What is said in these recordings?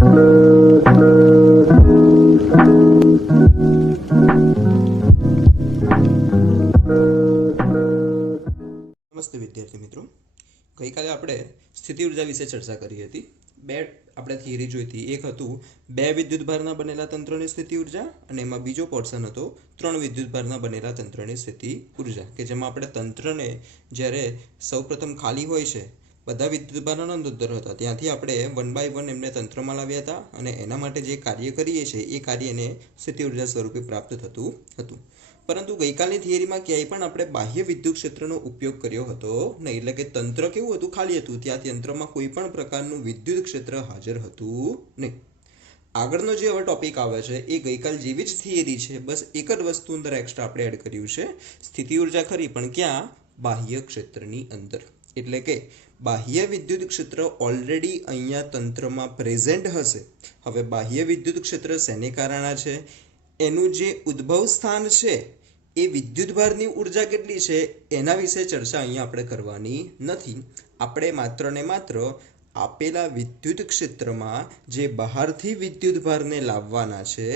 નમસ્તે વિદ્યાર્થી મિત્રો, ગઈકાલે આપણે સ્થિતિ ઉર્જા વિશે ચર્ચા કરી હતી। બે આપણે થિયરી જોઈ હતી। એક હતું બે વિદ્યુતભારના બનેલા તંત્રની સ્થિતિ ઉર્જા અને એમાં બીજો પોર્શન હતો ત્રણ વિદ્યુતભારના બનેલા તંત્રની સ્થિતિ ઉર્જા, કે જેમાં આપણે તંત્રને જ્યારે સૌપ્રથમ ખાલી હોય છે, બધા વિદ્યુતભારના નોંધોત્તર હતા, ત્યાંથી આપણે 1 by 1 એમને તંત્રમાં લાવ્યા હતા અને એના માટે જે કાર્ય કરીએ છીએ એ કાર્યને સ્થિતિ ઉર્જા સ્વરૂપે પ્રાપ્ત થતું હતું। પરંતુ ગઈકાલની થિયરીમાં ક્યાંય પણ આપણે બાહ્ય વિદ્યુત ક્ષેત્રનો ઉપયોગ કર્યો હતો નહીં, એટલે કે તંત્ર કેવું હતું, ખાલી હતું, ત્યાં તંત્રમાં કોઈ પણ પ્રકારનું વિદ્યુત ક્ષેત્ર હાજર હતું નહીં। આગળનો જે હવે ટોપિક આવે છે એ ગઈકાલ જેવી જ થિયરી છે, બસ એક જ વસ્તુ અંદર એક્સ્ટ્રા આપણે એડ કર્યું છે। સ્થિતિ ઉર્જા ખરી, પણ ક્યાં? બાહ્ય ક્ષેત્રની અંદર। એટલે કે બાહ્ય વિદ્યુત ક્ષેત્ર ઓલરેડી અહીંયા તંત્રમાં પ્રેઝન્ટ હશે। હવે બાહ્ય વિદ્યુત ક્ષેત્ર શેને કારણે છે, એનું જે ઉદ્ભવ સ્થાન છે એ વિદ્યુતભારની ઉર્જા કેટલી છે એના વિશે ચર્ચા અહીંયા આપણે કરવાની નથી। આપણે માત્ર ને માત્ર આપેલા વિદ્યુત ક્ષેત્રમાં જે બહારથી વિદ્યુતભારને લાવવાના છે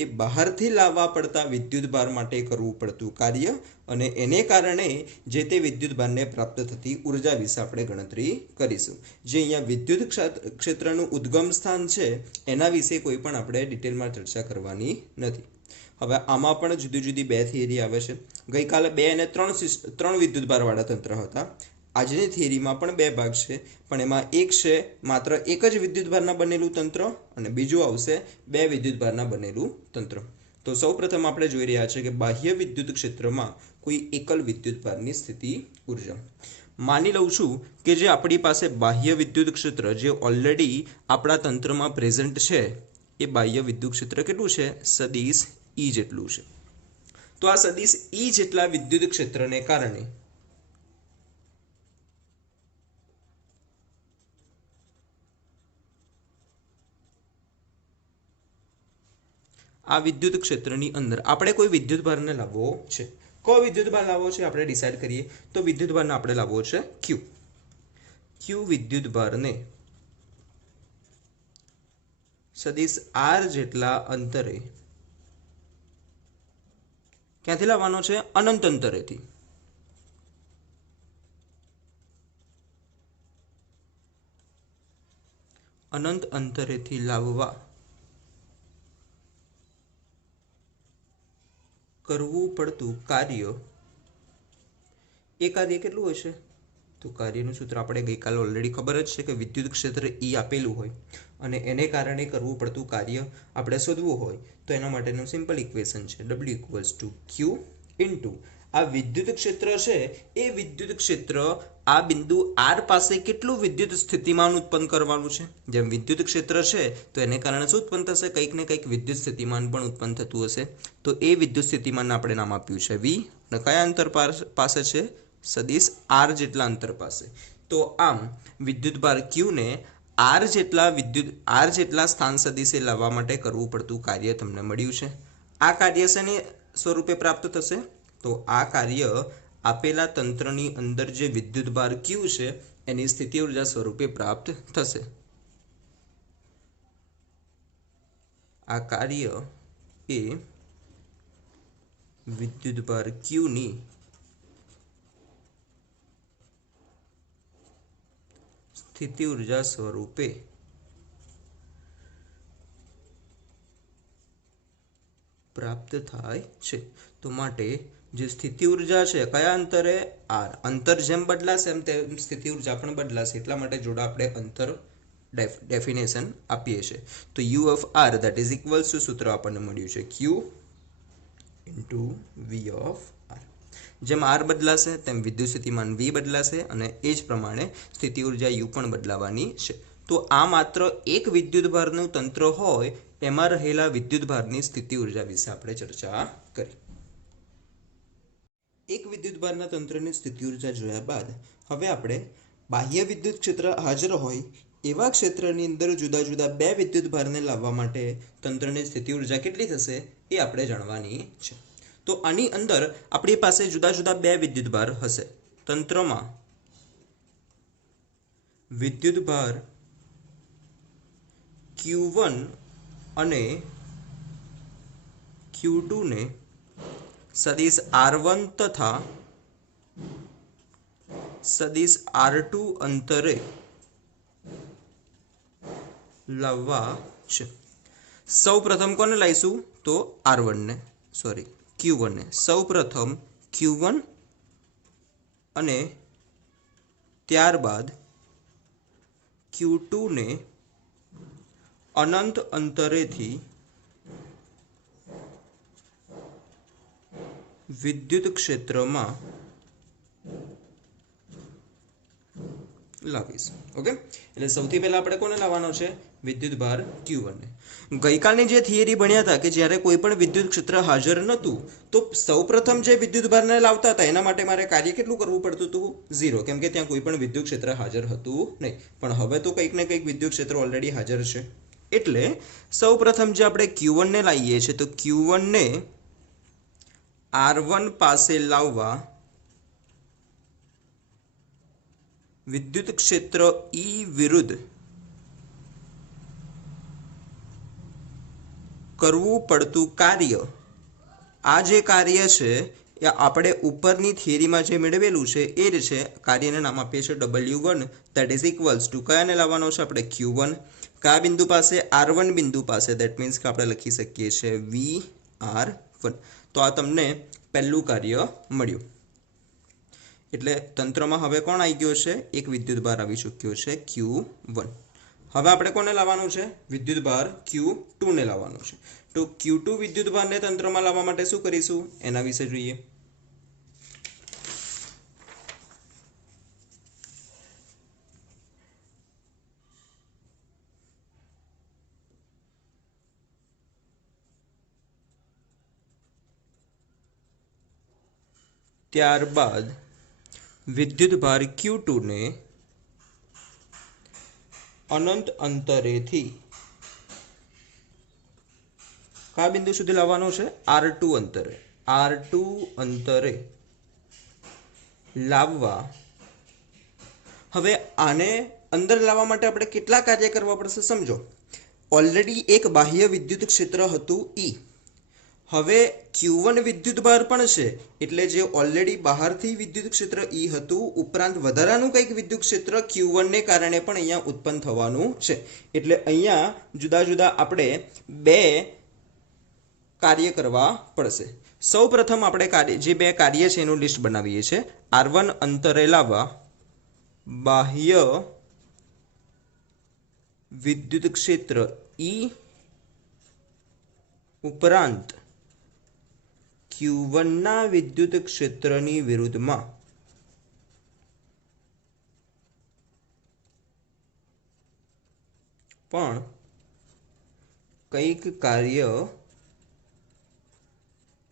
એ બહારથી લાવવા પડતા વિદ્યુતભાર માટે કરવું પડતું કાર્ય અને એને કારણે જે તે વિદ્યુતભારને પ્રાપ્ત થતી ઉર્જા વિશે આપણે ગણતરી કરીશું। જે અહીંયા વિદ્યુત ક્ષેત્રનું ઉદ્ગમ સ્થાન છે એના વિશે કોઈ પણ આપણે ડિટેલમાં ચર્ચા કરવાની નથી। હવે આમાં પણ જુદી જુદી બે થિયરી આવે છે। ગઈકાલે 2 અને 3 વિદ્યુતભારવાળા તંત્ર હતા। આજની થિયરીમાં પણ બે ભાગ છે, પણ એમાં એક છે માત્ર એક જ વિદ્યુતભારના બનેલું તંત્ર અને બીજું આવશે 2 વિદ્યુતભારના બનેલું તંત્ર। તો સૌપ્રથમ આપણે જોઈ રહ્યા છીએ કે બાહ્ય વિદ્યુત ક્ષેત્રમાં કોઈ એકલ વિદ્યુતભારની સ્થિતિ ઉર્જા। માની લઉં છું કે જે આપણી પાસે બાહ્ય વિદ્યુત ક્ષેત્ર જે ઓલરેડી આપણા તંત્રમાં પ્રેઝન્ટ છે એ બાહ્ય વિદ્યુત ક્ષેત્ર કેટલું છે? સદિશ E જેટલું છે। તો આ સદિશ E જેટલા વિદ્યુત ક્ષેત્રને કારણે આ વિદ્યુત ક્ષેત્રની અંદર આપણે કોઈ વિદ્યુતભારને લાવવો છે। કયો વિદ્યુતભાર લાવવો છે આપણે ડિસાઈડ કરીએ તો વિદ્યુતભારને આપણે લાવવો છે Q વિદ્યુતભારને સદિશ R જેટલા અંતરે ક્યાંથી લાવવાનો છે? અનંત અંતરેથી। અનંત અંતરેથી લાવવા કરવું પડતું કાર્ય, એ કાર્ય કેટલું હશે? તો કાર્યનું સૂત્ર આપણે ગઈકાલે ઓલરેડી ખબર જ છે કે વિદ્યુત ક્ષેત્ર E આપેલું હોય અને એને કારણે કરવું પડતું કાર્ય આપણે શોધવું હોય તો એના માટેનું સિમ્પલ ઇક્વેશન છે W = Q ઇન્ટુ આ વિદ્યુત ક્ષેત્ર છે એ વિદ્યુત ક્ષેત્ર આ બિંદુ R પાસે કેટલું વિદ્યુત સ્થિતિમાન ઉત્પન્ન કરવાનું છે। જેમ વિદ્યુત ક્ષેત્ર છે તો એને કારણે શું ઉત્પન્ન થશે? કંઈક ને કંઈક વિદ્યુત સ્થિતિમાન પણ ઉત્પન્ન થતું હશે। તો એ વિદ્યુત સ્થિતિમાનને આપણે નામ આપ્યું છે V અને કયા અંતર પાસે છે? સદિશ R જેટલા અંતર પાસે। તો આમ વિદ્યુતભાર Q ને R જેટલા સ્થાન સદિશે લાવવા માટે કરવું પડતું કાર્ય તમને મળ્યું છે। આ કાર્ય શેને સ્વરૂપે પ્રાપ્ત થશે? તો આ કાર્ય આપેલા તંત્રની અંદર જે વિદ્યુતભાર Q છે એની સ્થિતિ ઉર્જા સ્વરૂપે પ્રાપ્ત થશે। આ કાર્ય એ વિદ્યુતભાર Q ની સ્થિતિ ઉર્જા સ્વરૂપે પ્રાપ્ત થાય છે। તો માટે જે સ્થિતિ ઉર્જા છે કયા અંતરે? R। અંતર જેમ બદલાશે એમ તેમ સ્થિતિ ઉર્જા પણ બદલાશે, એટલા માટે જોડા આપણે અંતર ડેફિનેશન આપીએ છીએ। તો U of R that is equals to સૂત્ર આપણને મળ્યું છે Q into V of R। જેમ R બદલાશે તેમ વિદ્યુત સ્થિતિમાન V બદલાશે અને એ જ પ્રમાણે સ્થિતિ ઉર્જા U પણ બદલાવાની છે। તો આ માત્ર એક વિદ્યુતભારનું તંત્ર હોય એમાં રહેલા વિદ્યુતભારની સ્થિતિ ઉર્જા વિશે આપણે ચર્ચા કરી। એક વિદ્યુતભારના તંત્રની સ્થિતિ ઉર્જા જોયા બાદ હવે આપણે બાહ્ય વિદ્યુત ક્ષેત્ર હાજર હોય એવા ક્ષેત્રની અંદર જુદા જુદા બે વિદ્યુતભારને લાવવા માટે તંત્રની સ્થિતિ ઉર્જા કેટલી થશે એ આપણે જાણવાની છે। તો આની અંદર આપણી પાસે જુદા જુદા બે વિદ્યુતભાર હશે। તંત્રમાં વિદ્યુતભાર Q Q1 અને Q2 ને સદિશ R1 તથા સદિશ R2 અંતરે લાવવા છે। સૌ પ્રથમ કોને લાવીશું તો R1 ને Q1 ને સૌ પ્રથમ Q1 અને ત્યારબાદ Q2 ને અનંત અંતરેથી વિદ્યુત ક્ષેત્રમાં લાવીશ। ઓકે, એટલે સૌથી પહેલા આપણે કોને લાવવાનો છે વિદ્યુતભાર Q1 ને। ગઈકાલની જે થિયરી ભણ્યા હતા કે જ્યારે કોઈ પણ વિદ્યુત ક્ષેત્ર હાજર નહોતું તો સૌપ્રથમ જે વિદ્યુતભારને લાવતા હતા એના માટે મારે કાર્ય કેટલું કરવું પડતું હતું 0, કેમ કે ત્યાં કોઈ પણ વિદ્યુત ક્ષેત્ર હાજર હતું નહીં। પણ હવે તો કંઈક ને કંઈક વિદ્યુત ક્ષેત્ર ઓલરેડી હાજર છે, એટલે સૌપ્રથમ જે આપણે Q1 ને લાવીએ છીએ તો Q1 ને R1 પાસે લાવવા વિદ્યુત ક્ષેત્ર E વિરુદ્ધ કરવું પડતું કાર્ય, આ જે કાર્ય છે એ આપણે ઉપરની થિયરીમાં જે મેળવેલું છે એ જ છે। કાર્યને નામ આપીએ છીએ W1, that is equals to કયાને લાવવાનો છે આપણે Q1, કયા બિંદુ પાસે R1 બિંદુ પાસે, દેટ મીન્સ કે આપણે લખી શકીએ છીએ VR1। તો આ તમને પહેલું કાર્ય મળ્યું। એટલે તંત્રમાં હવે કોણ આવી ગયો છે એક વિદ્યુતભાર આવી ચૂક્યો છે Q1। હવે આપણે કોને લાવવાનું છે વિદ્યુતભાર Q2 ને લાવવાનું છે। તો Q2 વિદ્યુતભારને તંત્રમાં લાવવા માટે શું કરીશું એના વિશે જોઈએ। ત્યારબાદ વિદ્યુતભાર Q2 ને અનંત અંતરેથી કયા બિંદુ સુધી લાવવાનો છે R2 અંતરે લાવવા। હવે આને અંદર લાવવા માટે આપણે કેટલા કાર્ય કરવા પડશે સમજો। ઓલરેડી એક બાહ્ય વિદ્યુત ક્ષેત્ર હતું E, હવે Q1 વિદ્યુતભાર પણ છે, એટલે જે ઓલરેડી બહારથી વિદ્યુત ક્ષેત્ર E હતું ઉપરાંત વધારાનું કંઈક વિદ્યુત ક્ષેત્ર Q1 ને કારણે પણ અહીંયા ઉત્પન્ન થવાનું છે। એટલે અહીંયા જુદા જુદા આપણે બે કાર્ય કરવા પડશે। સૌ પ્રથમ આપણે જે બે કાર્ય છે એનું લિસ્ટ બનાવીએ છીએ। R1 અંતરે લાવવા બાહ્ય વિદ્યુત ક્ષેત્ર E ઉપરાંત Q1 ના વિદ્યુત ક્ષેત્રની વિરુદ્ધમાં પણ કંઈક કાર્ય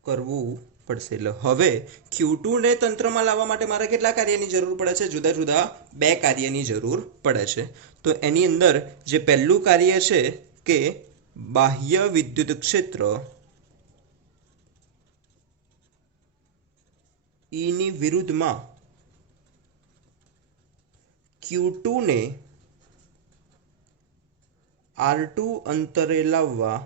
કરવું પડશે। એટલે હવે Q2 ને તંત્રમાં લાવવા માટે મારે કેટલા કાર્યની જરૂર પડે છે જુદા જુદા બે કાર્યની જરૂર પડે છે। તો એની અંદર જે પહેલું કાર્ય છે કે બાહ્ય વિદ્યુત ક્ષેત્ર E ની વિરુદ્ધમાં Q2 ને R2 અંતરે લાવવા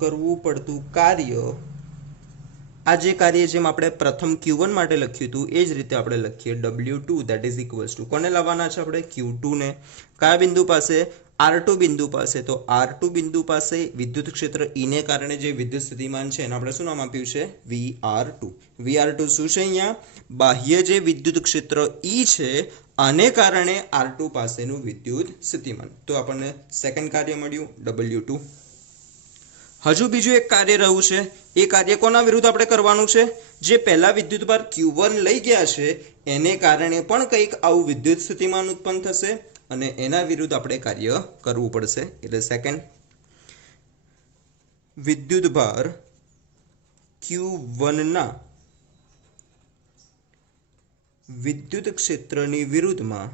કરવું પડતું કાર્ય, આ જે કાર્ય જેમ આપણે પ્રથમ Q1 માટે લખ્યું હતું એ જ રીતે આપણે લખીએ W2, that is equals two કોને લાવવાના છે આપણે Q2 ને કયા બિંદુ પાસે R2 બિંદુ પાસે। તો R2 બિંદુ પાસે વિદ્યુત ક્ષેત્ર E ને કારણે જે વિદ્યુત સ્થિતિમાન છે એને આપણે શું નામ આપ્યું છે VR2। VR2 શું છે અહીંયા બાહ્ય જે વિદ્યુત ક્ષેત્ર E છે આને કારણે R2 પાસેનું વિદ્યુત સ્થિતિમાન। તો આપણને સેકન્ડ કાર્ય મળ્યું W2। હજુ બીજું એક કાર્ય રહ્યું છે, એ કાર્ય કોના વિરુદ્ધ આપણે કરવાનું છે જે પહેલા વિદ્યુતભાર Q1 લઈ ગયા છે એને કારણે પણ કંઈક આવું વિદ્યુત સ્થિતિમાન ઉત્પન્ન થશે અને એના વિરુદ્ધ આપણે કાર્ય કરવું પડશે। એટલે સેકન્ડ વિદ્યુતભાર Q1 ના વિદ્યુત ક્ષેત્રની વિરુદ્ધમાં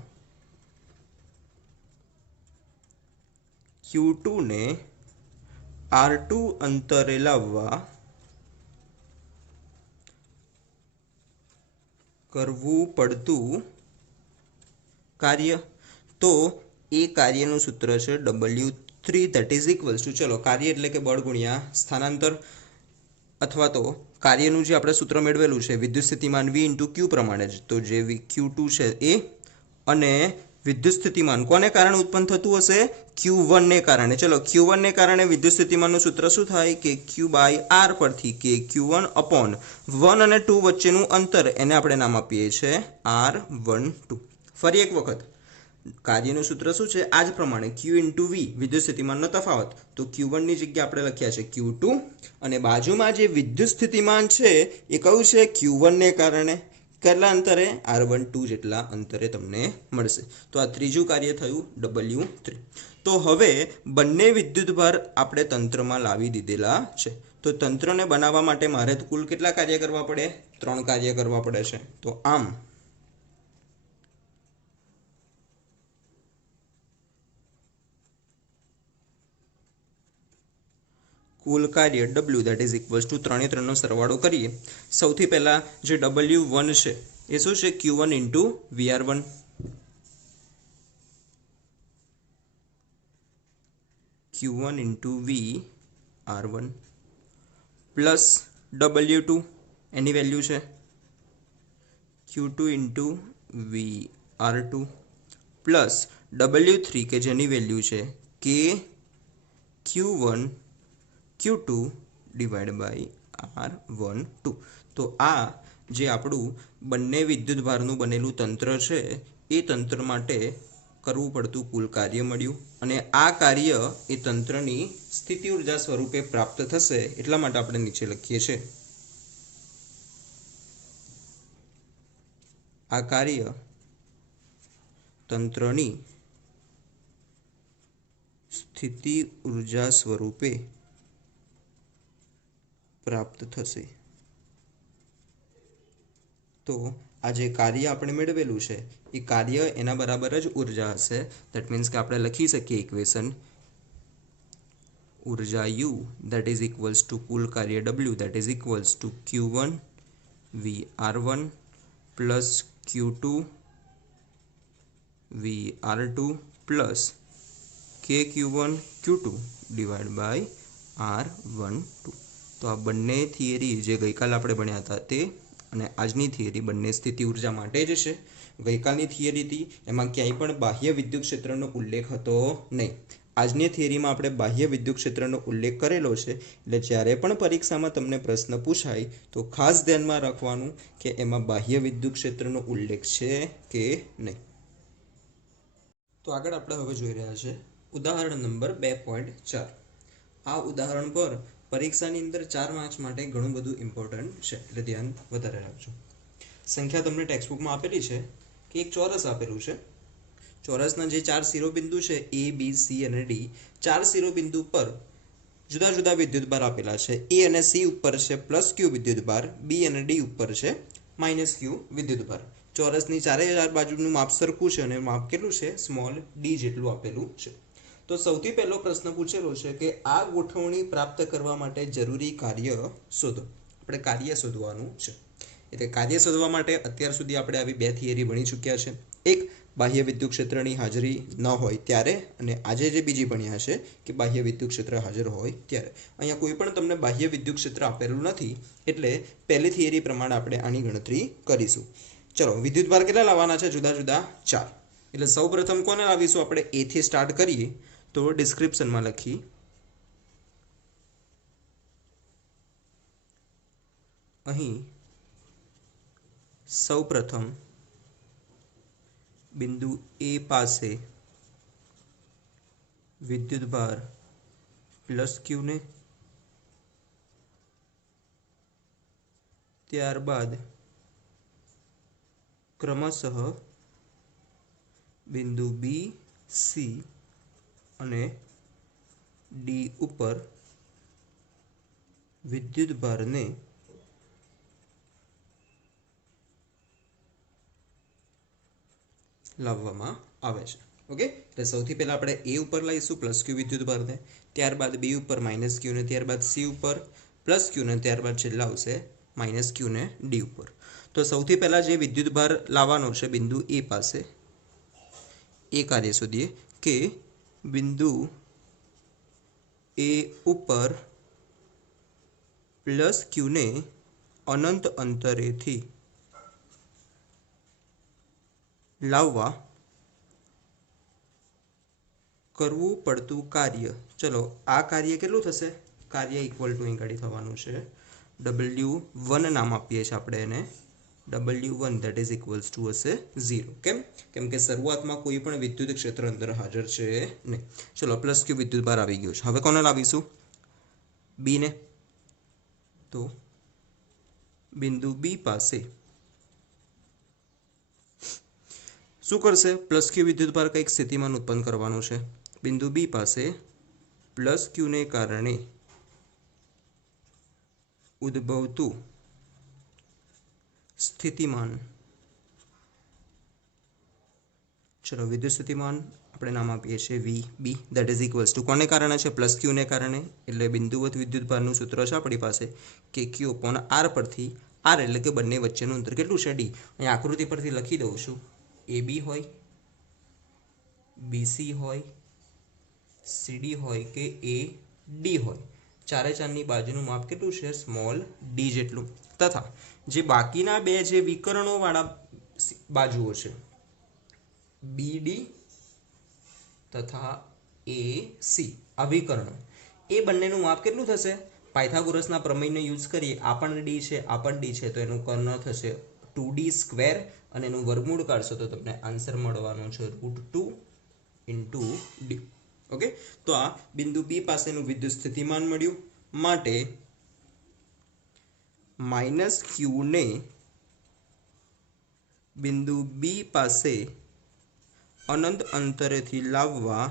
Q2 ને R2 અંતરે લાવવા કરવું પડતું કાર્ય, તો એ કાર્યનું સૂત્ર છે W3 that is equals two, ચલો કાર્ય એટલે કે બળ ગુણ્યા સ્થાનાંતર, અથવા તો કાર્યનું જે આપણે સૂત્ર મેળવેલું છે વિદ્યુત સ્થિતિમાન V ઇન્ટુ Q પ્રમાણે જ, તો જે Q2 છે એ, અને વિદ્યુત સ્થિતિમાન કોને કારણે ઉત્પન્ન થતું હશે? Q1 ને કારણે. ચલો Q1 ને કારણે વિદ્યુત સ્થિતિમાનનું સૂત્ર શું થાય કે Q બાય R પરથી કે Q1 અપોન 1 અને 2 વચ્ચેનું અંતર, એને આપણે નામ આપીએ છીએ R12. ફરી એક વખત કાર્યનું સૂત્ર શું છે? આ જ પ્રમાણે Q ઇન્ટુ V વિદ્યુત સ્થિતિમાનનો તફાવત, તો Q1 ની જગ્યાએ આપણે લખ્યા છે Q2, અને બાજુમાં જે વિદ્યુત સ્થિતિમાન છે એ કયું છે? Q1 ને કારણે. કેટલા અંતરે? R12 જેટલા અંતરે તમને મળશે. તો આ ત્રીજું કાર્ય થયું W3. તો હવે બંને વિદ્યુતભાર આપણે તંત્રમાં લાવી દીધેલા છે. તો તંત્રને બનાવવા માટે મારે કુલ કેટલા કાર્ય કરવા પડે? 3 કાર્ય કરવા પડે છે. તો આમ કુલ કાર્ય W that is equals two 3 એ 3નો સરવાળો કરીએ. સૌથી પહેલા જે W1 છે એ શું છે? Q1 into VR1, Q1 into VR1 plus W2 એની વેલ્યુ છે Q2 into VR2 plus W3 કે જેની વેલ્યુ છે કે Q1 Q2 divide by R12. તો આ જે આપણું બંને વિદ્યુતભારનું બનેલું તંત્ર છે એ તંત્ર માટે કરવું પડતું કુલ કાર્ય મળ્યું, અને આ કાર્ય એ તંત્રની સ્થિતિ ઉર્જા સ્વરૂપે પ્રાપ્ત થશે એટલા માટે આપણે નીચે લખીએ છીએ. આ કાર્ય તંત્રની સ્થિતિ ઉર્જા સ્વરૂપે પ્રાપ્ત થશે. તો આ જે કાર્ય આપણે મેળવેલું છે એ કાર્ય એના બરાબર જ ઉર્જા હશે. ધેટ મીન્સ કે આપણે લખી શકીએ ઇક્વેશન ઉર્જા U that is equals to કુલ કાર્ય W that is equals to Q1 VR1 plus Q2 VR2 plus KQ1 Q2 divide by R12. તો આ બંને થિયરી જે ગઈકાલે આપણે ભણ્યા હતા તે અને આજની થિયરી બંને સ્થિતિ ઉર્જા માટે જ છે. ગઈકાલની થિયરી હતી એમાં ક્યાંય પણ બાહ્ય વિદ્યુત ક્ષેત્રનો ઉલ્લેખ હતો નહીં. આજની થિયરીમાં આપણે બાહ્ય વિદ્યુત ક્ષેત્રનો ઉલ્લેખ કરેલો છે. એટલે જ્યારે પણ પરીક્ષામાં તમને પ્રશ્ન પૂછાય તો ખાસ ધ્યાનમાં રાખવાનું કે એમાં બાહ્ય વિદ્યુત ક્ષેત્રનો ઉલ્લેખ છે કે નહીં. તો આગળ આપણે હવે જોઈ રહ્યા છે ઉદાહરણ નંબર 2.4. આ ઉદાહરણ પર પરીક્ષાની અંદર 4 માર્ક્સ માટે ઘણું બધું ઇમ્પોર્ટન્ટ છે, એટલે ધ્યાન વધારે રાખજો. સંખ્યા તમને ટેક્સ્ટબુકમાં આપેલી છે કે એક ચોરસ આપેલું છે. ચોરસના જે 4 શિરોબિંદુ છે A, B, C અને D, 4 શિરોબિંદુ પર જુદા જુદા વિદ્યુતભાર આપેલા છે. A અને C ઉપર છે +Q વિદ્યુતભાર, B અને D ઉપર છે -Q વિદ્યુતભાર. ચોરસની ચારે ચાર બાજુનું માપ સરખું છે અને માપ કેટલું છે? સ્મોલ d જેટલું આપેલું છે. તો સૌથી પહેલો પ્રશ્ન પૂછેલો છે કે આ ગોઠવણી પ્રાપ્ત કરવા માટે જરૂરી કાર્ય શોધો. આપણે કાર્ય શોધવાનું છે. એટલે કાર્ય શોધવા માટે અત્યાર સુધી આપણે આવી 2 થિયરી ભણી ચૂક્યા છે. એક બાહ્ય વિદ્યુત ક્ષેત્રની હાજરી ન હોય ત્યારે, અને આજે જે બીજી ભણ્યા છે કે બાહ્ય વિદ્યુત ક્ષેત્ર હાજર હોય ત્યારે. અહીંયા કોઈ પણ તમને બાહ્ય વિદ્યુત ક્ષેત્ર આપેલું નથી, એટલે પહેલી થિયરી પ્રમાણે આપણે આની ગણતરી કરીશું. ચલો, વિદ્યુતભાર કેટલા લાવવાના છે? જુદા જુદા 4. એટલે સૌ પ્રથમ કોને લાવીશું? આપણે A થી સ્ટાર્ટ કરીએ. તો ડિસ્ક્રિપ્શનમાં લખી અહીં સૌ પ્રથમ બિંદુ A પાસે વિદ્યુતભાર +Q ને, ત્યારબાદ ક્રમશઃ બિંદુ B, C અને D ઉપર વિદ્યુતભારને લાવવામાં આવે છે. ઓકે, એટલે સૌથી પહેલા આપણે A ઉપર લઈશું +Q વિદ્યુતભારને, ત્યારબાદ B ઉપર -Q ને, ત્યારબાદ C ઉપર +Q ને, ત્યારબાદ છેલ્લા આવશે -Q ને D ઉપર. તો સૌથી પહેલા જે વિદ્યુતભાર લાવવાનો છે બિંદુ A પાસે, એ કાર્ય શોધીએ કે બિંદુ એ ઉપર પ્લસ ક્યુને અનંત અંતરેથી લાવવા કરવું પડતું કાર્ય. ચલો આ કાર્ય કેટલું થશે? કાર્ય ઇક્વલ ટુ અહીં ગાડી થવાનું છે W1 નામ આપીએ છીએ આપણે એને. W1 that is equals to હશે 0. કેમ કે શરૂઆતમાં કોઈ પણ વિદ્યુત ક્ષેત્ર અંદર હાજર છે નહીં. ચલો પ્લસ ક્યુ વિદ્યુત ભાર આવી ગયો છે. હવે કોને લાવીશું? બી ને. તો બિંદુ બી પાસે શું કરશે? પ્લસ ક્યુ વિદ્યુત ભાર કંઈક સ્થિતિમાન ઉત્પન્ન કરવાનું છે. બિંદુ બી પાસે પ્લસ ક્યુને કારણે ઉદ્ભવતું સ્થિતિમાન, ચલો વિદ્યુત સ્થિતિમાન આપણે નામ આપીએ છીએ VB that is equals to કોને કારણે છે? પ્લસ ક્યુને કારણે. એટલે બિંદુવત વિદ્યુત ભારનું સૂત્ર છે આપણી પાસે કે Q upon R પરથી R એટલે કે બંને વચ્ચેનું અંતર કેટલું છે? D. અહીં આકૃતિ પરથી લખી દઉં છું. AB હોય, BC હોય, CD હોય કે AD હોય, ચારે ચારની બાજુનું માપ કેટલું છે? સ્મોલ d જેટલું. તથા જે બાકીના બે જે વિકર્ણોવાળા બાજુઓ છે BD તથા AC આ વિકર્ણો, એ બંનેનું માપ કેટલું થશે? પાયથાગોરસના પ્રમેયનો યુઝ કરીએ. આ પણ D છે, આ પણ D છે, તો એનું કર્ણ થશે 2D² અને એનું વર્ગમૂળ કાઢશો તો તમને આન્સર મળવાનો છે √2 × D. ઓકે, તો આ બિંદુ બી પાસેનું વિદ્યુત સ્થિતિમાન મળ્યું. માટે માઇનસ ક્યુને બિંદુ બી પાસે અનંત અંતરેથી લાવવા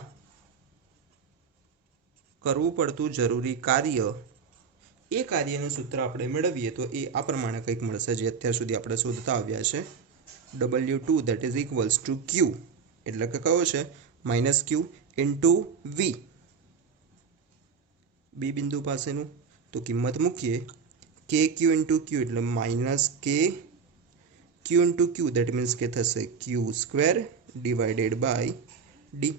કરવું પડતું જરૂરી કાર્ય, એ કાર્યનું સૂત્ર આપણે મેળવીએ તો એ આ પ્રમાણે કંઈક મળશે જે અત્યાર સુધી આપણે શોધતા આવ્યા છે. W2 that is equals to Q એટલે કે કયો છે? માઇનસ ક્યુ ઇન્ટુ વી. બી બિંદુ પાસેનું તો કિંમત મૂકીએ કે ક્યુ ઇન્ટુ ક્યુ એટલે માઇનસ કે ક્યુ ઇન્ટુ ક્યુ દેટ મીન્સ કે થશે Q² ડિવાઇડેડ બાય ડી.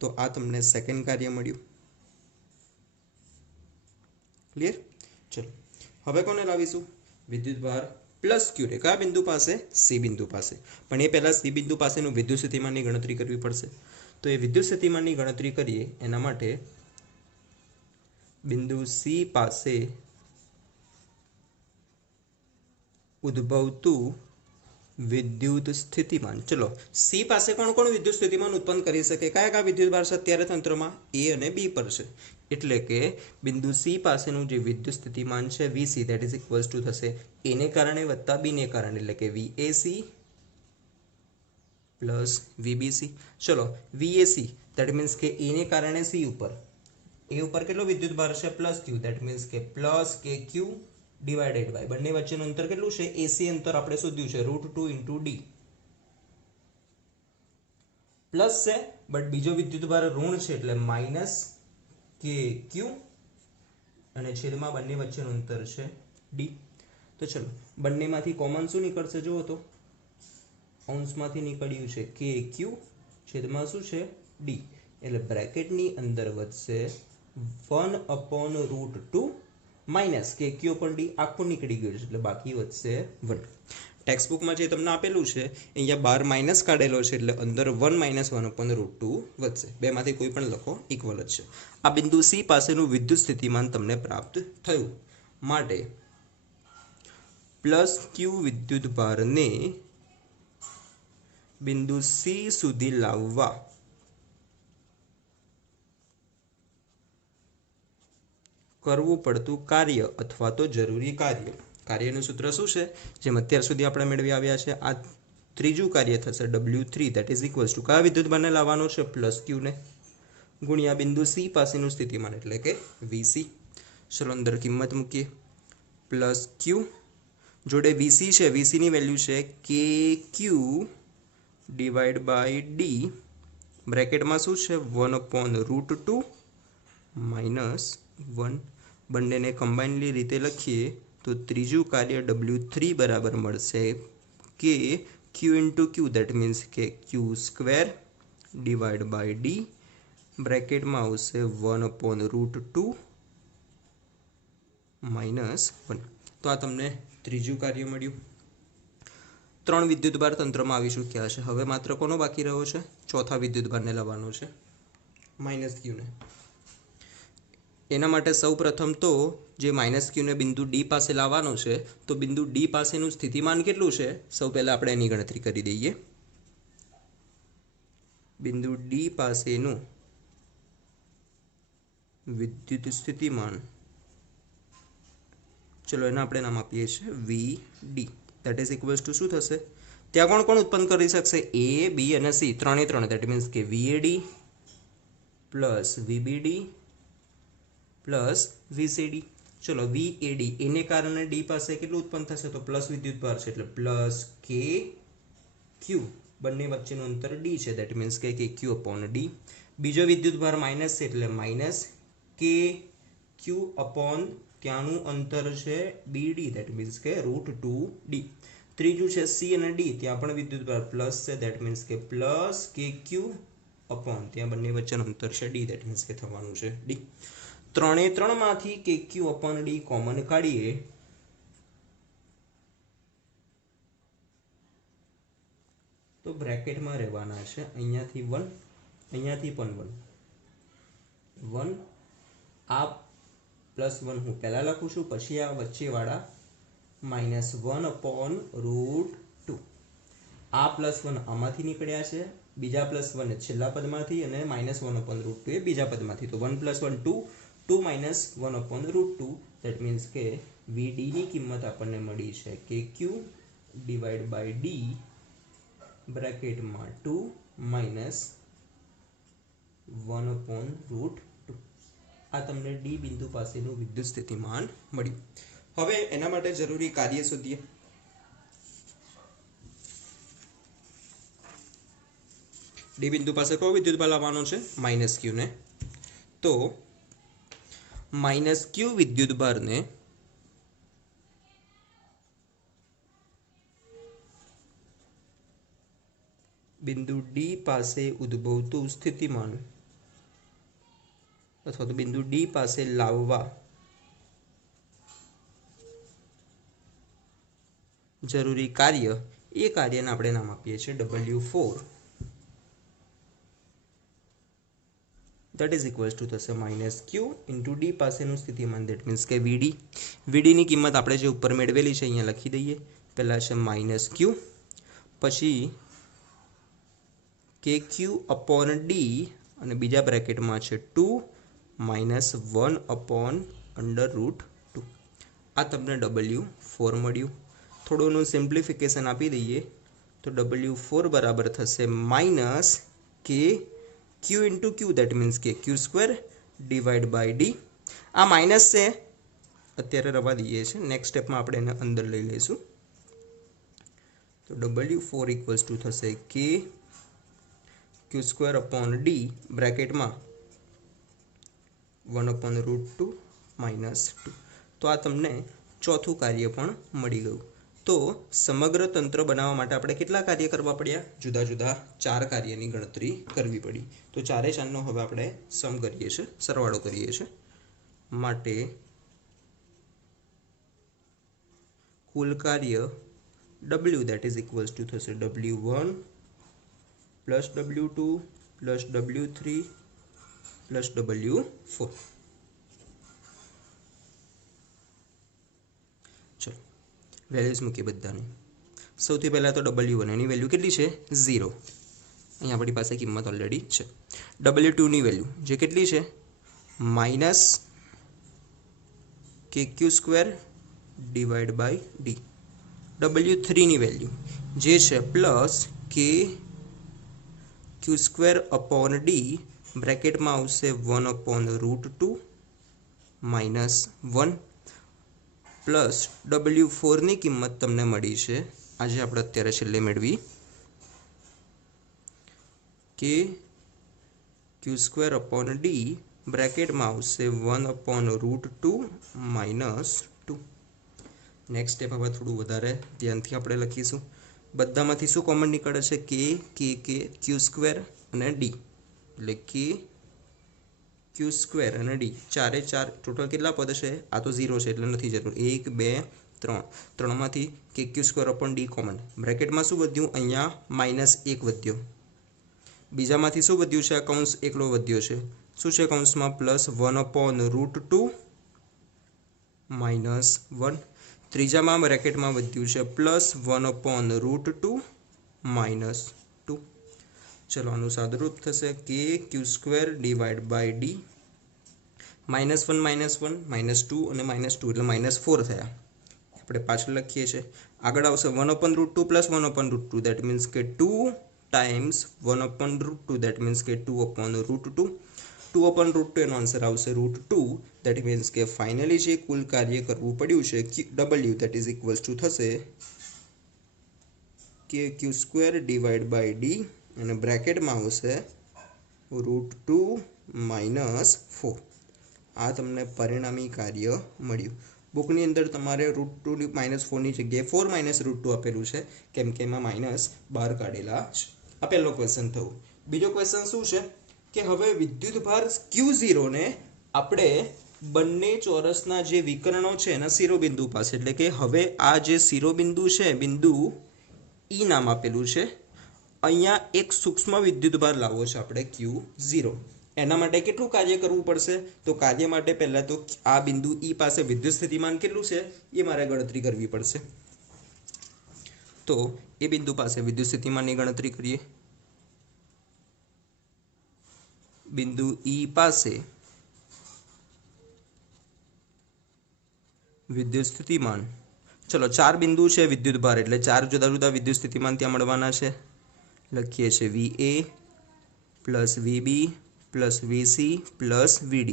તો આ તમને સેકન્ડ કાર્ય મળ્યું. ક્લિયર? ચલો હવે કોને લાવીશું? વિદ્યુતભાર પ્લસ ક્યુને. કયા બિંદુ પાસે? સી બિંદુ પાસે. પણ એ પહેલાં સી બિંદુ પાસેનું વિદ્યુત સ્થિતિમાનની ગણતરી કરવી પડશે. તો એ વિદ્યુત સ્થિતિમાનની ગણતરી કરીએ એના માટે બિંદુ સી પાસે ઉદ્ભવતું વિદ્યુત સ્થિતિમાન. ચલો સી પાસે કોણ કોણ વિદ્યુત સ્થિતિમાન ઉત્પન્ન કરી શકે? કયા કયા વિદ્યુત ભાર છે અત્યારે તંત્રમાં? એ અને બી પર છે. એટલે કે બિંદુ સી પાસેનું જે વિદ્યુત સ્થિતિમાન છે VC that is equals to થશે એને કારણે વત્તા બીને કારણે એટલે કે VAC પ્લસ VBC. ચલો VAC that means કે એને કારણે સી ઉપર, એ ઉપર કેટલો વિદ્યુત ભાર છે? પ્લસ ક્યુ that means કે પ્લસ કે ક્યુ ડિવાઇડેડ બાય બંને વચ્ચેનું અંતર કેટલું છે? AC અંતર આપણે શોધ્યું છે √2 × D. પ્લસ છે બટ બીજો વિદ્યુત ભાર ઋણ છે એટલે માઇનસ કે ક્યુ અને છેદમાં બંને વચ્ચેનું અંતર છે D. તો ચલો બંનેમાંથી કોમન શું નીકળશે? જુઓ તો અંશમાંથી નીકળ્યું છે કે ક્યુ, છેદમાં શું છે? D. એટલે બ્રેકેટની અંદર વધશે 1/√2 માઇનસ કે ક્યુ પણ D આખું નીકળી ગયું છે એટલે બાકી વધશે 1. ટેક્સ્ટબુકમાં જે તમને આપેલું છે અહીંયા બાર માઇનસ કાઢેલો છે એટલે અંદર 1 - 1/√2 વધશે. બેમાંથી કોઈ પણ લખો, ઇક્વલ જ છે. આ બિંદુ સી પાસેનું વિદ્યુત સ્થિતિમાન તમને પ્રાપ્ત થયું. માટે પ્લસ ક્યુ વિદ્યુત ભારને બિંદુ સી સુધી લાવવા કરવું પડતું કાર્ય અથવા તો જરૂરી કાર્ય. કાર્યનું સૂત્ર શું છે? જેમ અત્યાર સુધી આપણે મેળવી આવ્યા છે. આ ત્રીજું કાર્ય થશે W3 that is equals to કયા વિદ્યુત ભારને લાવવાનો છે? પ્લસ ક્યુને ગુણ્યા બિંદુ સી પાસેનું સ્થિતિમાન એટલે કે VC. ચલો અંદર કિંમત મૂકીએ. પ્લસ ક્યુ જોડે VC છે, VC ની વેલ્યુ છે કે ક્યુ ડિવાઈડ બાય ડી. બ્રેકેટમાં શું છે? 1/√2 માઇનસ 1. બંનેને કમ્બાઇનલી રીતે લખીએ તો ત્રીજું કાર્ય W3 બરાબર મળશે કે ક્યુ ઇન્ટુ ક્યુ દેટ મીન્સ કે Q² ડિવાઈડ બાય ડી, બ્રેકેટમાં આવશે 1/√2 -1. તો આ તમને ત્રીજું કાર્ય મળ્યું. 3 વિદ્યુતભાર તંત્રમાં આવી ચૂક્યા છે. હવે માત્ર કોનો બાકી રહ્યો છે? ચોથા વિદ્યુતભારને લાવવાનો છે, -q ને. એના માટે સૌ પ્રથમ તો જે -q ને બિંદુ ડી પાસે લાવવાનો છે, તો બિંદુ ડી પાસેનું સ્થિતિમાન કેટલું છે? સૌ પહેલાં આપણે એની ગણતરી કરી દઈએ. બિંદુ ડી પાસેનું વિદ્યુત સ્થિતિમાન, ચલો એના આપણે નામ આપીએ છીએ VD. That is equals two શું થશે? ત્યાં કોણ કોણ ઉત્પન્ન કરી શકશે? A, B અને C, ત્રણે ત્રણ. દેટ મીન્સ કે VAD plus VBD plus VCD. ચલો VAD એને કારણે ડી પાસે કેટલું ઉત્પન્ન થશે? તો પ્લસ વિદ્યુતભાર છે એટલે પ્લસ KQ. બંને વચ્ચેનું અંતર ડી છે, દેટ મીન્સ કે KQ/D. બીજો વિદ્યુતભાર માઇનસ છે એટલે માઇનસ KQ/ ત્યાંનું અંતર છે BD, દેટ મીન્સ કે √2D. ત્રીજું છે C અને D, ત્યાં પણ વિદ્યુતભાર પ્લસ છે, દેટ મીન્સ કે પ્લસ KQ/ ત્યાં બંને વચ્ચેનું અંતર છે D, દેટ મીન્સ કે થવાનું છે D. ત્રણે ત્રણમાંથી KQ/D કોમન કાઢીએ તો બ્રેકેટમાં રહેવાના છે અહીંયાથી 1, અહીંયાથી પણ 1. આ +1 હું પહેલાં લખું છું, પછી આ વચ્ચેવાળા -1/√2. આ +1 આમાંથી નીકળ્યા છે, બીજા +1 છેલ્લા પદમાંથી અને -1/√2 એ બીજા પદમાંથી. તો 1 + 1 2, 2 - 1/√2. દેટ મીન્સ કે VD ની કિંમત આપણને મળી છે KQ/D બ્રેકેટમાં 2 - 1/√2. આ તમને ડી બિંદુ પાસેનું વિદ્યુત સ્થિતિમાન મળ્યું. હવે એના માટે જરૂરી કાર્ય શોધીએ. ડી બિંદુ પાસે કયો વિદ્યુતભાર લાવવાનો છે? -q ને. તો -q વિદ્યુતભારને બિંદુ ડી પાસે ઉદ્ભવતું સ્થિતિમાન અથવા તો બિંદુ ડી પાસે લાવવા જરૂરી કાર્ય, એ કાર્યને આપણે નામ આપીએ છીએ W4. That is equals two થશે -q ઇન્ટુ ડી પાસેનું સ્થિતિમાન, દેટ મીન્સ કે VD. VDની કિંમત આપણે જે ઉપર મેળવેલી છે અહીંયા લખી દઈએ. પહેલાં છે -q, પછી KQ/D અને બીજા બ્રેકેટમાં છે 2 - 1/√2. આ તમને W4 મળ્યું. થોડુંનું સિમ્પ્લિફિકેશન આપી દઈએ તો W4 બરાબર થશે -KQ into Q, that means કે Q² ડિવાઈડ બાય D. આ માઇનસ છે, અત્યારે રવા દઈએ છે, નેક્સ્ટ સ્ટેપમાં આપણે એને અંદર લઈ લઈશું. તો W4 ઇક્વલ્સ ટુ થશે KQ² D બ્રેકેટમાં 1/√2 -2. તો આ તમને ચોથું કાર્ય પણ મળી ગયું. તો સમગ્ર તંત્ર બનાવવા માટે આપણે કેટલા કાર્ય કરવા પડ્યા? જુદા જુદા 4 કાર્યની ગણતરી કરવી પડી. તો 4 4 નો હવે આપણે સમ કરીએ છીએ, સરવાળો કરીએ છીએ. માટે કુલ કાર્ય W, that is equals two થશે W1 plus W2 plus W3 plus W4. ચલો વેલ્યુઝ મૂકીએ બધાની. સૌથી પહેલાં તો W1 એની વેલ્યુ કેટલી છે? 0. અહીં આપણી પાસે કિંમત ઓલરેડી છે. W2ની વેલ્યુ જે કેટલી છે? -KQ² divide by D. W3ની વેલ્યુ જે છે પ્લસ KQ²/D બ્રેકેટમાં આવશે 1/√2 -1 પ્લસ W4ની કિંમત તમને મળી છે આજે આપણે અત્યારે છેલ્લે મેળવી KQ²/D બ્રેકેટમાં આવશે 1/√2 -2. નેક્સ્ટ સ્ટેપ હવે થોડું વધારે ધ્યાનથી આપણે લખીશું. બધામાંથી શું કોમન નીકળે છે? K Q². અને ડી એટલે કે ક્યુ સ્ક્વેર અને ડી ચારે ચાર ટોટલ કેટલા પદ છે? આ તો 0 છે એટલે નથી જરૂર. 1 2 3 ત્રણમાંથી કે Q square upon D common. બ્રેકેટમાં શું વધ્યું? અહીંયા -1 વધ્યો. બીજામાંથી શું વધ્યું છે? આ કૌંસ એકલો વધ્યો છે. શું છે કૌંસમાં? +1/√2 -1. ત્રીજામાં બ્રેકેટમાં વધ્યું છે +1/√2 -2. ચલો આનું સાદુરૂપ થશે કે Q square divide by D. -1 -1 -2 અને -2 એટલે -4 થયા. આપણે પાછળ લખીએ છીએ. આગળ આવશે 1/√2 + 1/√2 દેટ મીન્સ કે 2 ટાઈમ્સ 1/√2 દેટ મીન્સ કે 2/√2. 2/√2 એનો આન્સર આવશે √2 દેટ મીન્સ કે ફાઇનલી જે કુલ કાર્ય કરવું પડ્યું છે W that is equals two થશે કે Q square divide by D અને બ્રેકેટમાં આવશે √2 -4. આ તમને પરિણામી કાર્ય મળ્યું. બુકની અંદર તમારે √2 -4 ની જગ્યાએ 4 - √2 આપેલું છે કેમ કે એમાં માઇનસ બહાર કાઢેલા છે. આ પહેલો ક્વેશ્ચન થયો. બીજો ક્વેશ્ચન શું છે કે હવે વિદ્યુતભાર Q0 ને આપણે બંને ચોરસના જે વિકર્ણો છે એના શિરોબિંદુ પાસે, એટલે કે હવે આ જે શિરોબિંદુ છે બિંદુ E નામ આપેલું છે, અહીંયા એક સૂક્ષ્મ વિદ્યુતભાર લાવવો છે આપણે Q0. એના માટે કેટલું કાર્ય કરવું પડશે? તો કાર્ય માટે પહેલાં તો આ બિંદુ E પાસે વિદ્યુત સ્થિતિમાન કેટલું છે એ મારે ગણતરી કરવી પડશે. તો એ બિંદુ પાસે વિદ્યુત સ્થિતિમાનની ગણતરી કરીએ. બિંદુ E પાસે વિદ્યુત સ્થિતિમાન, ચલો 4 બિંદુ છે વિદ્યુતભાર એટલે 4 જુદા જુદા વિદ્યુત સ્થિતિમાન ત્યાં મળવાના છે. લખીએ છીએ VA + VB + VC + VD.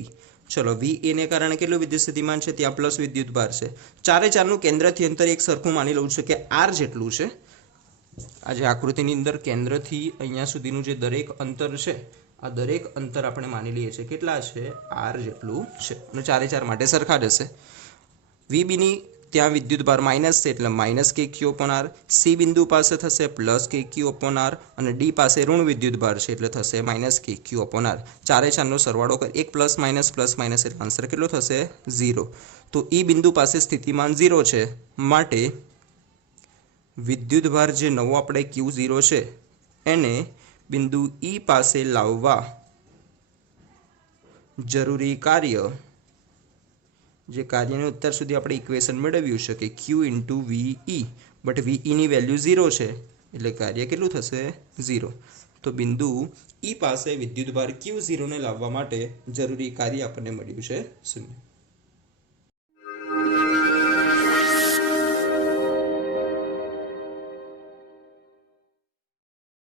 ચલો VA ને કારણે કેટલું વિદ્યુત સ્થિતિમાન છે? ત્યાં પ્લસ વિદ્યુતભાર છે. ચારે ચારનું કેન્દ્રથી અંતર એક સરખું માની લઉં છું કે R જેટલું છે. આ જે આકૃતિની અંદર કેન્દ્રથી અહીંયા સુધીનું જે દરેક અંતર છે આ દરેક અંતર આપણે માની લઈએ છીએ કેટલા છે? R જેટલું છે અને ચારે ચાર માટે સરખા જ હશે. VB ની ત્યાં વિદ્યુતભાર માઇનસ છે એટલે -kq/r. C બિંદુ પાસે થશે +kq/r અને D પાસે ઋણ વિદ્યુતભાર છે એટલે થશે -kq/r. ચારે ચારનો સરવાળો કરી 1 +- એટલે આન્સર કેટલો થશે? 0. તો E બિંદુ પાસે સ્થિતિમાન 0 છે માટે વિદ્યુતભાર જે નવો આપણે Q0 છે એને બિંદુ E પાસે લાવવા જરૂરી કાર્ય, જે કાર્યનું અત્યાર સુધી આપણે ઇક્વેશન મેળવ્યું છે કે Q × VE, બટ VE ની વેલ્યુ 0 છે એટલે કાર્ય કેટલું થશે? 0. તો બિંદુ E પાસે વિદ્યુતભાર Q0 ને લાવવા માટે જરૂરી કાર્ય આપણને મળ્યું છે 0.